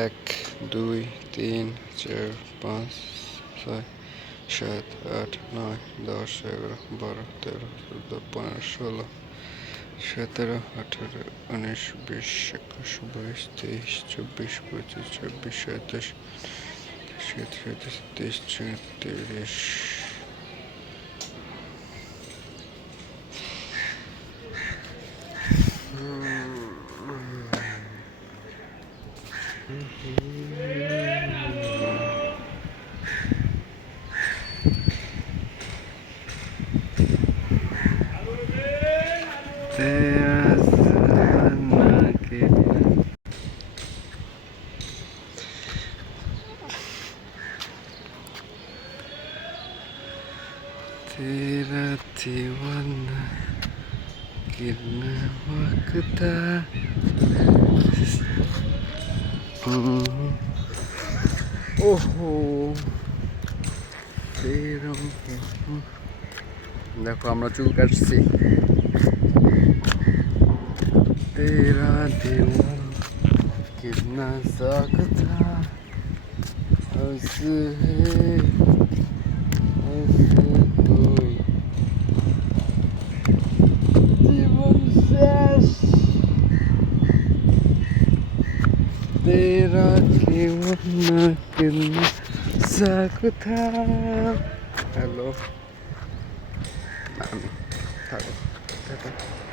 এক, দুই, তিন, চার, পাঁচ, ছয়, সাত, আট, নয়, 10, 11, 12, 13, 14, 15, 16, 17, 18, 19, 20, 21, 22, 23, 24, 25, 26, 27, 28, 29, 30, तेरा ज़माना के तेरा दीवाना कितना वक्त ओहो तेरा देखो আমরা চুল কাটছি तेरा दीवाना कितना साक था ऐसे कोई जीवन शेष तेरा दीवाना कितना साक था हेलो থাকো